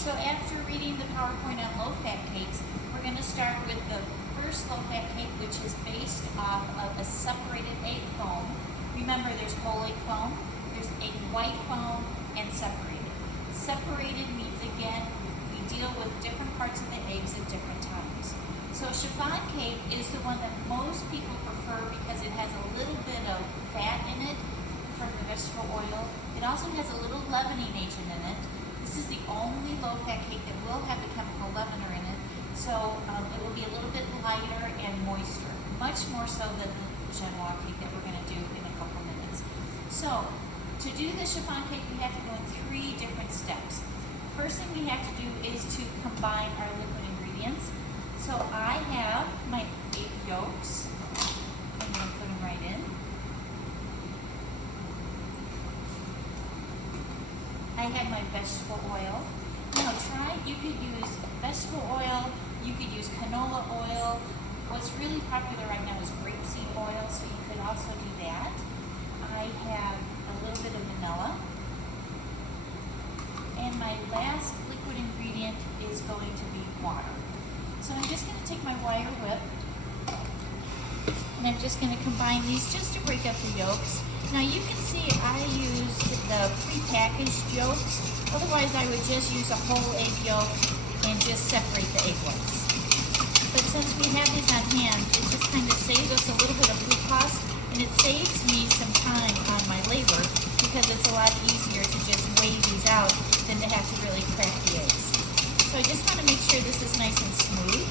so after reading the PowerPoint on low-fat cakes, we're going to start with the first low-fat cake, which is based off of a separated egg foam. Remember, there's whole egg foam, there's egg white foam, and separated. Separated means, again, we deal with different parts of the eggs at different times. So chiffon cake is the one that most people prefer because it has a little bit of fat in it from the vegetable oil. It also has a little leavening agent in it. This is the only low-fat cake that will have the chemical leavener in it, so it will be a little bit lighter and moister, much more so than the genoa cake that we're going to do in a couple minutes. So, to do the chiffon cake, we have to go in 3 different steps. First thing we have to do is to combine our liquid ingredients. So I have my egg yolks. I'm going to put them right in. I have my vegetable oil. Now you could use vegetable oil, you could use canola oil. What's really popular right now is grapeseed oil, so you could also do that. I have a little bit of vanilla. And my last liquid ingredient is going to be water. So I'm just going to take my wire whip and I'm just going to combine these just to break up the yolks. Now you can see I use the pre-packaged yolks, otherwise I would just use a whole egg yolk and just separate the egg whites. But since we have these on hand, it just kind of saves us a little bit of food cost, and it saves me some time on my labor because it's a lot easier to just weigh these out than to have to really crack the eggs. So I just want to make sure this is nice and smooth.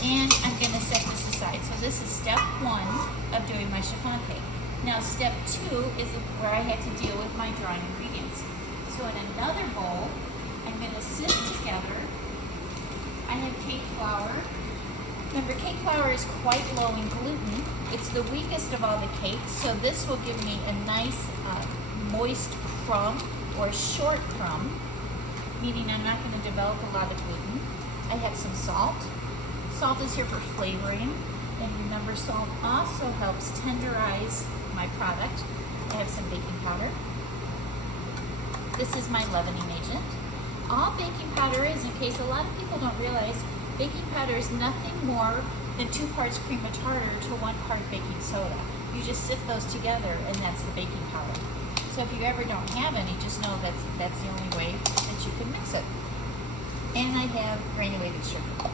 And I'm going to set this aside. So this is step 1 of doing my chiffon cake. Now step 2 is where I had to deal with my dry ingredients. So in another bowl, I'm going to sift together. I have cake flour. Remember, cake flour is quite low in gluten. It's the weakest of all the cakes, so this will give me a nice moist crumb or short crumb, meaning I'm not going to develop a lot of gluten. I have some salt. Salt is here for flavoring, and remember, salt also helps tenderize my product. I have some baking powder. This is my leavening agent. All baking powder is, in case a lot of people don't realize, baking powder is nothing more than 2 parts cream of tartar to 1 part baking soda. You just sift those together, and that's the baking powder. So if you ever don't have any, just know that's the only way that you can mix it. And I have granulated sugar.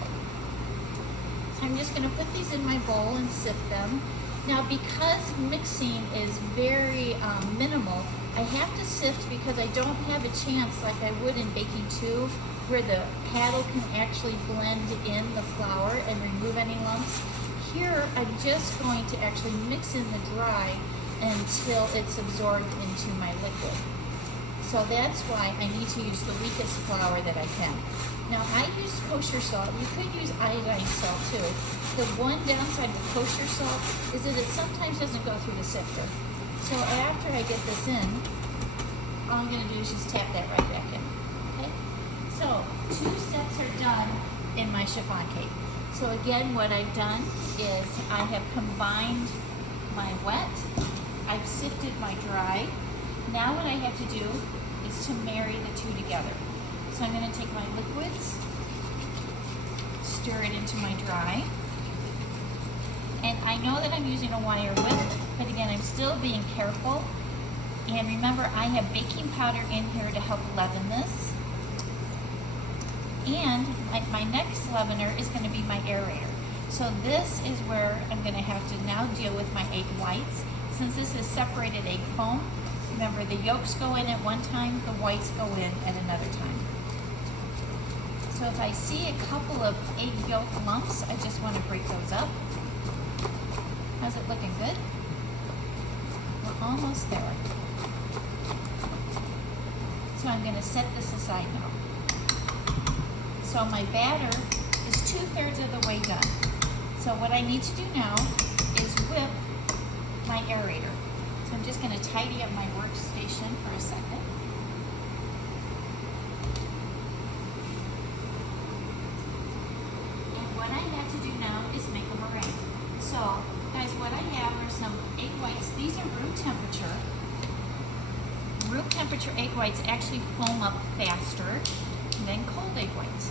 So I'm just going to put these in my bowl and sift them. Now because mixing is very minimal, I have to sift because I don't have a chance like I would in baking 2 where the paddle can actually blend in the flour and remove any lumps. Here I'm just going to actually mix in the dry until it's absorbed into my liquid. So that's why I need to use the weakest flour that I can. Now I use kosher salt. You could use iodine salt too. The one downside with kosher salt is that it sometimes doesn't go through the sifter. So after I get this in, all I'm going to do is just tap that right back in. Okay? So 2 steps are done in my chiffon cake. So again, what I've done is I have combined my wet, I've sifted my dry. Now what I have to do is to marry the 2 together. So I'm going to take my liquids, stir it into my dry. And I know that I'm using a wire whip, but again, I'm still being careful. And remember, I have baking powder in here to help leaven this. And my next leavener is going to be my aerator. So this is where I'm going to have to now deal with my egg whites. Since this is separated egg foam, remember the yolks go in at one time, the whites go in at another time. So if I see a couple of egg yolk lumps, I just want to break those up. How's it looking? Good? We're almost there. So I'm going to set this aside now. So my batter is 2/3 of the way done. So what I need to do now is whip my aerator. So I'm just going to tidy up my workstation for a second. And what I have to do now is make a meringue. So guys, what I have are some egg whites. These are room temperature. room temperature egg whites actually foam up faster than cold egg whites.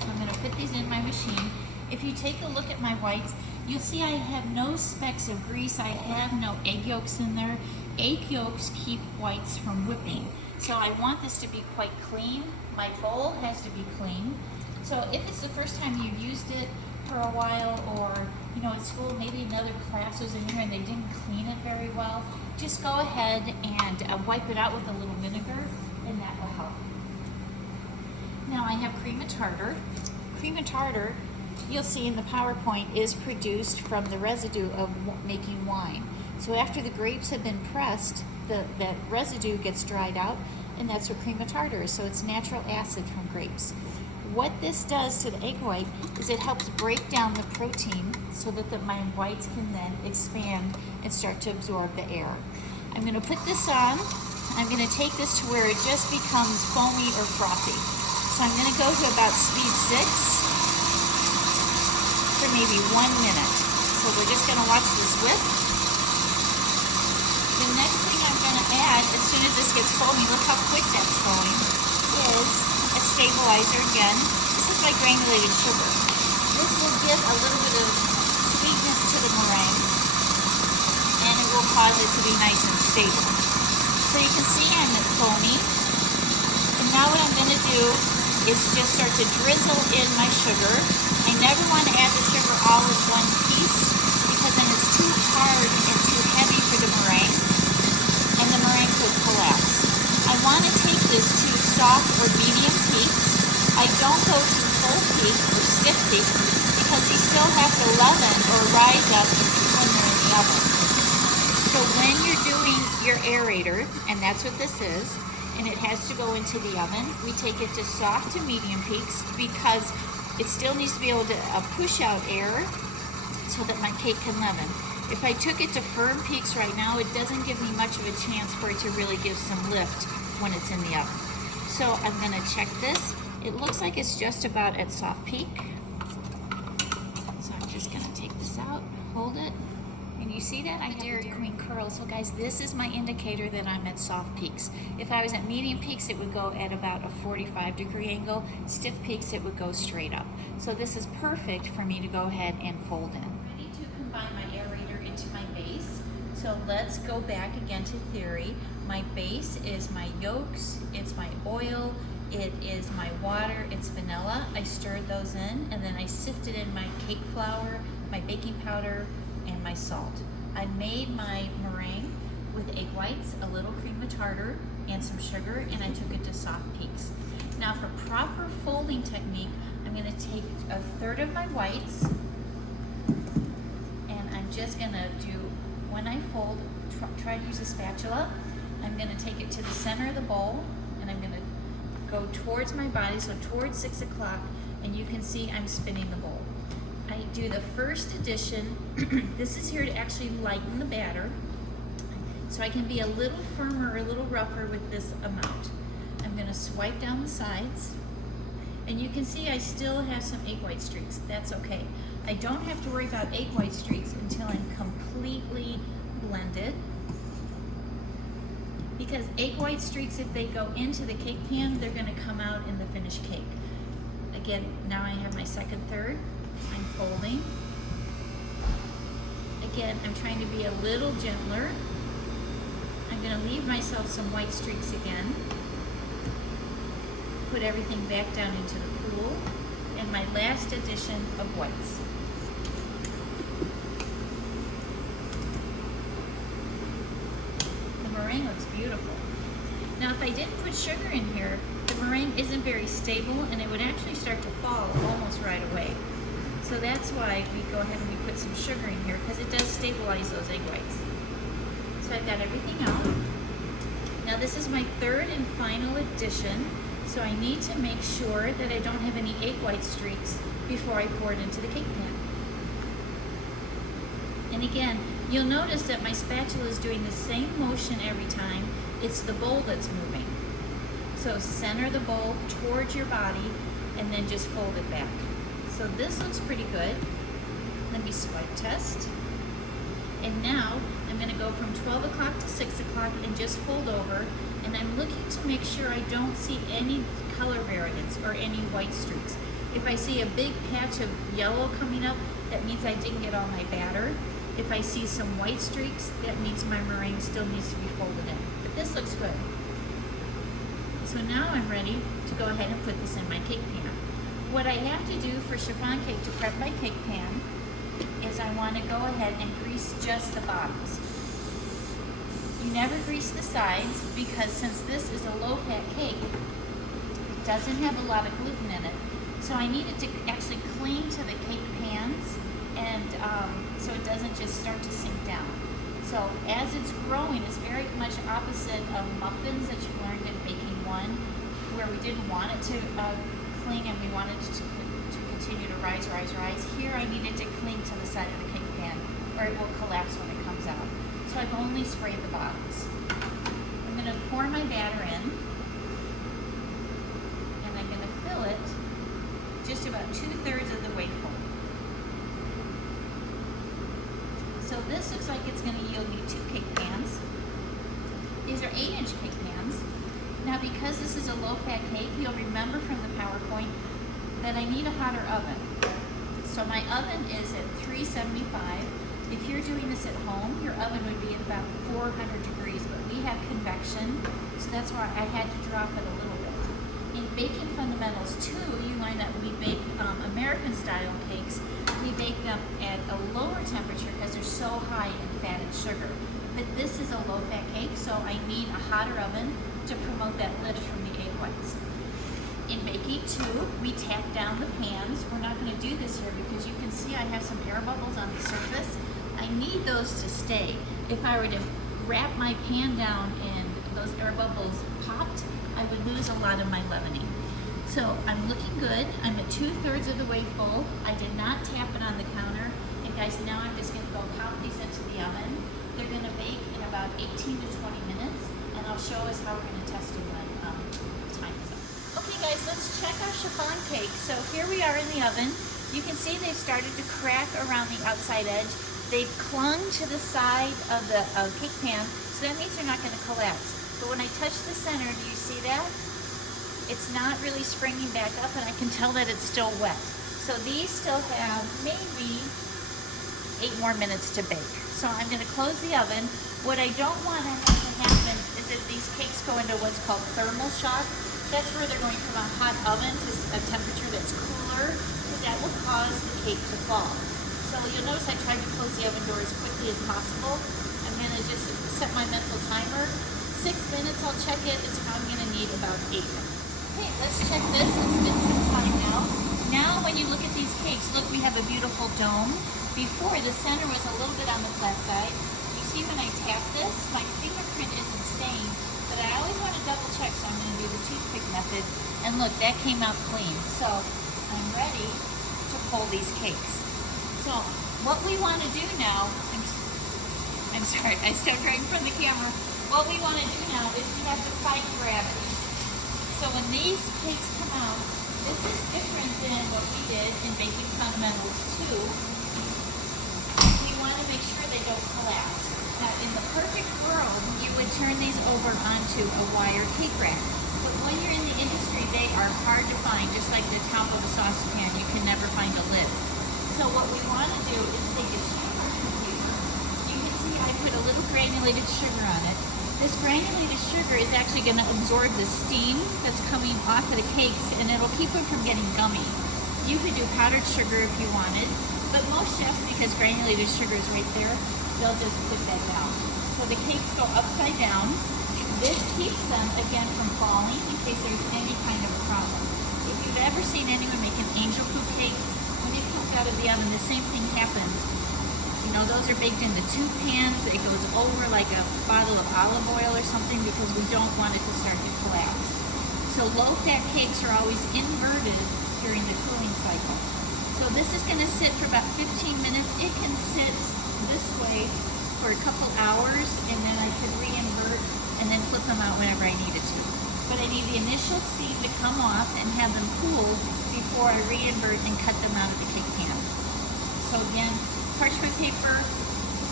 So I'm gonna put these in my machine. If you take a look at my whites, you'll see I have no specks of grease. I have no egg yolks in there. Egg yolks keep whites from whipping. So I want this to be quite clean. My bowl has to be clean. So if it's the first time you've used it for a while, or at school maybe another class was in here and they didn't clean it very well, just go ahead and wipe it out with a little vinegar, and that will help. Now I have cream of tartar. Cream of tartar, you'll see in the PowerPoint, is produced from the residue of making wine. So after the grapes have been pressed, that residue gets dried out, and that's what cream of tartar is. So it's natural acid from grapes. What this does to the egg white is it helps break down the protein so that my whites can then expand and start to absorb the air. I'm going to put this on. I'm going to take this to where it just becomes foamy or frothy. So I'm going to go to about speed 6 for maybe 1 minute. So we're just going to watch this whip. The next thing I'm going to add, as soon as this gets foamy, look how quick that's going, is a stabilizer again. This is my granulated sugar. This will give a little bit of sweetness to the meringue, and it will cause it to be nice and stable. So you can see I'm foamy. And now what I'm going to do is just start to drizzle in my sugar. I never want to add the sugar all in one piece, because then it's too hard and too heavy for the meringue, and the meringue could collapse. I want to take this to soft or medium peaks. I don't go to full peak or stiff peak, because these still have to leaven or rise up when they're in the oven. So when you're doing your aerator, and that's what this is, and it has to go into the oven, we take it to soft to medium peaks, because it still needs to be able to push out air so that my cake can leaven. If I took it to firm peaks right now, it doesn't give me much of a chance for it to really give some lift when it's in the oven. So I'm going to check this. It looks like it's just about at soft peak. So I'm just going to take this out, hold it. And you see that? I have Dairy Queen curl. So guys, this is my indicator that I'm at soft peaks. If I was at medium peaks, it would go at about a 45-degree angle. Stiff peaks, it would go straight up. So this is perfect for me to go ahead and fold in. Ready to combine my aerator into my base. So let's go back again to theory. My base is my yolks, it's my oil, it is my water, it's vanilla. I stirred those in, and then I sifted in my cake flour, my baking powder, and my salt. I made my meringue with egg whites, a little cream of tartar, and some sugar, and I took it to soft peaks. Now for proper folding technique, I'm going to take a third of my whites, and I'm just going to do, when I fold, try to use a spatula. I'm going to take it to the center of the bowl, and I'm going to go towards my body, so towards 6 o'clock, and you can see I'm spinning the bowl. I do the first addition. This is here to actually lighten the batter, so I can be a little firmer, a little rougher with this amount. I'm going to swipe down the sides, and you can see I still have some egg white streaks. That's okay. I don't have to worry about egg white streaks until I'm completely blended, because egg white streaks, if they go into the cake pan, they're going to come out in the finished cake. Again, now I have my second third. I'm folding. Again, I'm trying to be a little gentler. I'm going to leave myself some white streaks again. Put everything back down into the pool. And my last addition of whites. The meringue looks beautiful. Now if I didn't put sugar in here, the meringue isn't very stable, and it would actually start to fall almost right away. So that's why we go ahead and we put some sugar in here, because it does stabilize those egg whites. So I've got everything out. Now this is my third and final addition, so I need to make sure that I don't have any egg white streaks before I pour it into the cake pan. And again, you'll notice that my spatula is doing the same motion every time. It's the bowl that's moving. So center the bowl towards your body, and then just fold it back. So this looks pretty good. Let me swipe test. And now I'm going to go from 12 o'clock to 6 o'clock and just fold over, and I'm looking to make sure I don't see any color variance or any white streaks. If I see a big patch of yellow coming up, that means I didn't get all my batter. If I see some white streaks, that means my meringue still needs to be folded in. But this looks good. So now I'm ready to go ahead and put this in my cake pan. What I have to do for chiffon cake to prep my cake pan is I want to go ahead and grease just the bottoms. You never grease the sides because since this is a low-fat cake, it doesn't have a lot of gluten in it. So I need it to actually cling to the cake pans, and so it doesn't just start to sink down. So as it's growing, it's very much opposite of muffins that you learned in baking 1, where we didn't want it to cling and we wanted it to continue to rise. Here I need it to cling to the side of the cake pan, or it will collapse when it comes out. So I've only sprayed the bottoms. I'm going to pour my batter in, and I'm going to fill it just about 2/3 of the way full. So this looks like it's going to yield me 2 cake pans. These are 8-inch cake pans. Now because this is a low-fat cake, you'll remember from the PowerPoint that I need a hotter oven. So my oven is at 375. If you're doing this at home, your oven would be at about 400 degrees, but we have convection, so that's why I had to drop it a little bit. In Baking Fundamentals 2, you learn that we bake American-style cakes. We bake them at a lower temperature because they're so high in fat and sugar. But this is a low-fat cake, so I need a hotter oven to promote that lift from the egg whites. In Baking 2, we tap down the pans. We're not going to do this here because you can see I have some air bubbles on the surface. I need those to stay. If I were to wrap my pan down and those air bubbles popped, I would lose a lot of my leavening. So I'm looking good. I'm at 2/3 of the way full. I did not tap it on the counter. And guys, now I'm just going to go pop these into the oven. They're going to bake in about 18 to 20 minutes, and I'll show us how we're going to test it when time is up. Okay guys, let's check our chiffon cake. So here we are in the oven. You can see they've started to crack around the outside edge. They've clung to the side of the cake pan, so that means they're not going to collapse. But when I touch the center, do you see that? It's not really springing back up, and I can tell that it's still wet. So these still have maybe 8 more minutes to bake. So I'm going to close the oven. What I don't want to have to happen is if these cakes go into what's called thermal shock. That's where they're going from a hot oven to a temperature that's cooler, because that will cause the cake to fall. So you'll notice I tried to close the oven door as quickly as possible. I'm going to just set my mental timer. 6 minutes, I'll check it. It's probably going to need about 8 minutes. Okay, let's check this. It's been some time now. Now when you look at these cakes, look, we have a beautiful dome. Before, the center was a little bit on the flat side. You see when I tap this, my fingerprint isn't stained, but I always want to double check, so I'm going to do the toothpick method. And look, that came out clean. So I'm ready to pull these cakes. So what we want to do now, I'm sorry, I stepped right in front of the camera. What we want to do now is we have to fight gravity. So when these cakes come out, this is different than what we did in Baking Fundamentals 2. We want to make sure they don't collapse. Now in the perfect world, you would turn these over onto a wire cake rack. But when you're in the industry, they are hard to find, just like the top of a saucepan. You can never find a lid. So what we want to do is take a sheet of parchment paper. You can see I put a little granulated sugar on it. This granulated sugar is actually going to absorb the steam that's coming off of the cakes, and it'll keep them from getting gummy. You could do powdered sugar if you wanted, but most chefs, because granulated sugar is right there, they'll just put that down. So the cakes go upside down. This keeps them, again, from falling in case there's any kind of problem. If you've ever seen anyone make an angel food cake, when it comes out of the oven, the same thing happens. You know, those are baked into 2 pans. It goes over like a bottle of olive oil or something because we don't want it to start to collapse. So low-fat cakes are always inverted during the cooling cycle. So this is going to sit for about 15 minutes. It can sit this way for a couple hours, and then I could re-invert and then flip them out whenever I needed to. But I need the initial steam to come off and have them cool before I re-invert and cut them out of the cake pan. So again, parchment paper,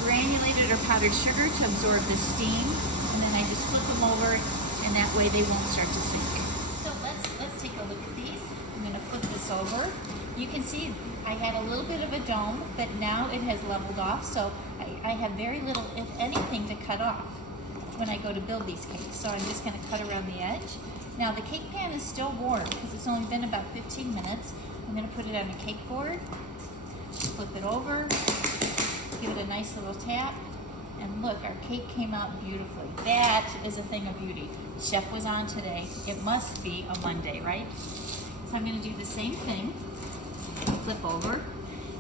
granulated or powdered sugar to absorb the steam, and then I just flip them over, and that way they won't start to sink. So let's take a look at these. I'm going to flip this over. You can see I had a little bit of a dome, but now it has leveled off, so I have very little, if anything, to cut off when I go to build these cakes. So I'm just going to cut around the edge. Now the cake pan is still warm because it's only been about 15 minutes. I'm going to put it on a cake board, flip it over, give it a nice little tap, and look, our cake came out beautifully. That is a thing of beauty. Chef was on today. It must be a Monday, right? So I'm going to do the same thing. Flip over.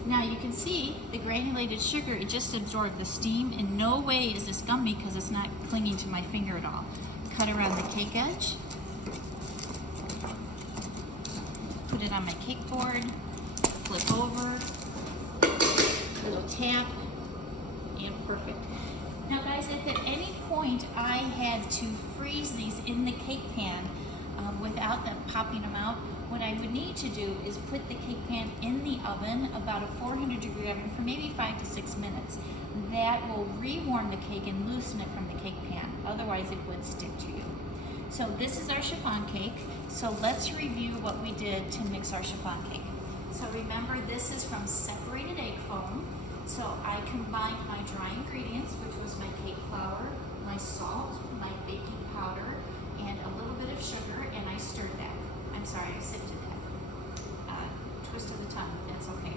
Now you can see the granulated sugar, it just absorbed the steam. In no way is this gummy because it's not clinging to my finger at all. Cut around the cake edge. Put it on my cake board. Flip over. Little tap. And perfect. Now guys, if at any point I had to freeze these in the cake pan without them popping them out, what I would need to do is put the cake pan in the oven, about a 400-degree oven, for maybe 5 to 6 minutes. That will rewarm the cake and loosen it from the cake pan. Otherwise, it would stick to you. So this is our chiffon cake. So let's review what we did to mix our chiffon cake. So remember, this is from separated egg foam. So I combined my dry ingredients, which was my cake flour, my salt, my baking powder, and a little bit of sugar, and I stirred that. I'm sorry, I sifted that. Twist of the tongue, that's okay.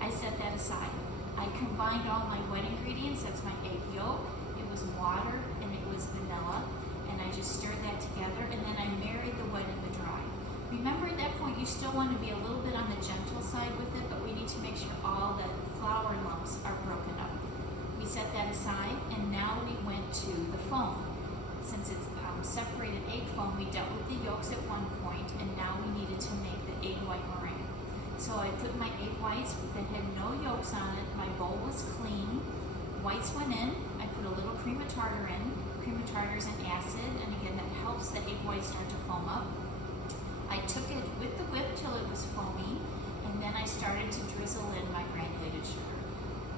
I set that aside. I combined all my wet ingredients. That's my egg yolk, it was water, and it was vanilla. And I just stirred that together, and then I married the wet and the dry. Remember, at that point, you still want to be a little bit on the gentle side with it, but we need to make sure all the flour lumps are broken up. We set that aside, and now we went to the foam. Since it's separated egg foam, we dealt with the yolks at one point, and now we needed to make the egg white meringue. So I put my egg whites that had no yolks on it. My bowl was clean. Whites went in. I put a little cream of tartar in. Cream of tartar is an acid, and again, that helps the egg whites start to foam up. I took it with the whip till it was foamy, and then I started to drizzle in my granulated sugar.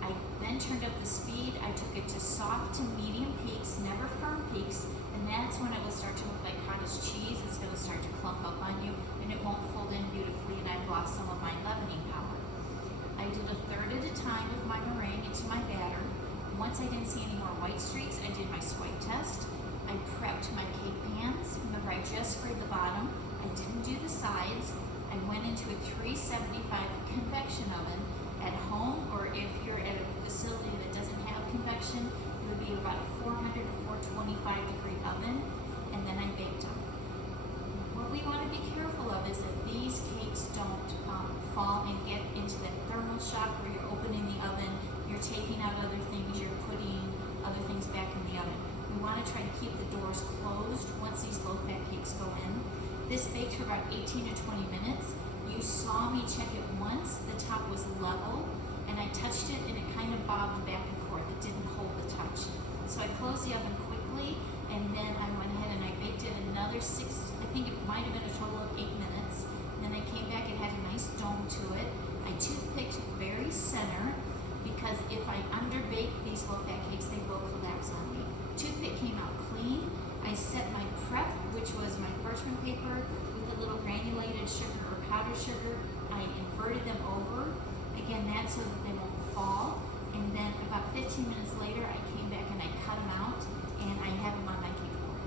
I then turned up the speed. I took it to soft to medium peaks, never firm peaks, and that's when it will start to look like cottage cheese. It's going to start to clump up on you, and it won't fold in beautifully, and I've lost some of my leavening power. I did a third at a time of my meringue into my batter. Once I didn't see any more white streaks, I did my swipe test. I prepped my cake pans. Remember, I just sprayed the bottom. I didn't do the sides. I went into a 375 convection oven. At home, or if you're at a facility that doesn't have convection, it would be about a 400 to 425-degree oven, and then I baked them. What we want to be careful of is that these cakes don't fall and get into that thermal shock where you're opening the oven, you're taking out other things, you're putting other things back in the oven. We want to try to keep the doors closed once these low-fat cakes go in. This baked for about 18 to 20 minutes. You saw me check it once, the top was level, and I touched it and it kind of bobbed back and forth. It didn't hold the touch. So I closed the oven quickly, and then I went ahead and I baked it another 6, I think it might have been a total of 8 minutes. And then I came back, it had a nice dome to it. I toothpicked very center, because if I underbake these low-fat cakes, they will collapse on me. Toothpick came out clean. I set my prep, which was my parchment paper with a little granulated sugar or powdered sugar. I inverted them over. Again, that's so that they won't fall. And then about 15 minutes later, I came back and I cut them out, and I have them on my cake board.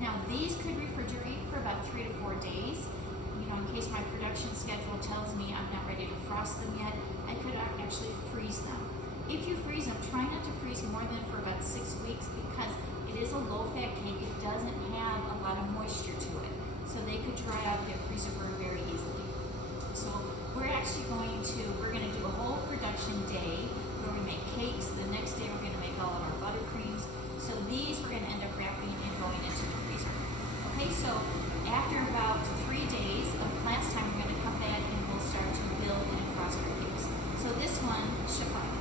Now, these could refrigerate for about 3 to 4 days. You know, in case my production schedule tells me I'm not ready to frost them yet, I could actually freeze them. If you freeze them, try not to freeze more than for about 6 weeks, because it is a low-fat cake. It doesn't have a lot of moisture to it, so they could dry out their freezer burn very easily. So we're going to do a whole production day where we make cakes. The next day we're going to make all of our buttercreams. So these we're going to end up wrapping and going into the freezer. Okay, so after about 3 days of class time, we're going to come back and we'll start to build and frost our cakes. So this one, chiffon.